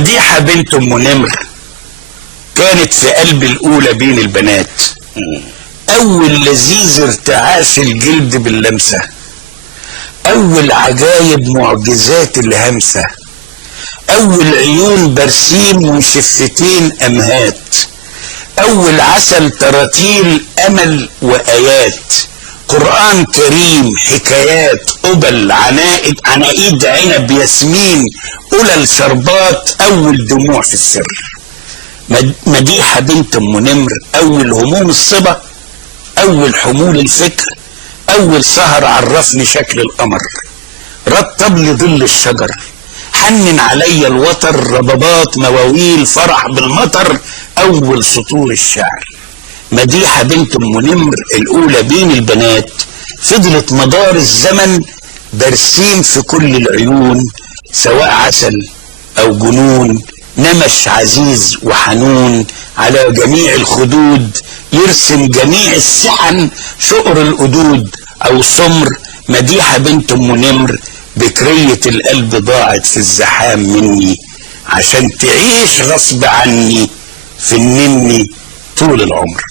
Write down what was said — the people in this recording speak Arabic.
مديحة بنت ام نمر كانت في قلب الاولى بين البنات، اول لذيذ ارتعاش الجلد باللمسة، اول عجايب معجزات الهمسة، اول عيون برسيم وشفتين امهات، اول عسل تراتيل امل وايات، قرآن كريم حكايات قبل عناقيد عنب ياسمين قلل شربات، اول دموع في السر. مديحة بنت ام نمر اول هموم الصبا، اول حمول الفكر، اول سهر عرفني شكل القمر، رطب لي ظل الشجر، حنن علي الوتر، ربابات مواويل فرح بالمطر، اول سطور الشعر. مديحة بنت ام نمر الاولى بين البنات فضلت مدار الزمن برسيم في كل العيون، سواء عسل او جنون، نمش عزيز وحنون على جميع الخدود، يرسم جميع السحن شقر القدود او سمر. مديحة بنت ام نمر بكرية القلب ضاعت في الزحام مني، عشان تعيش غصب عني في النني طول العمر.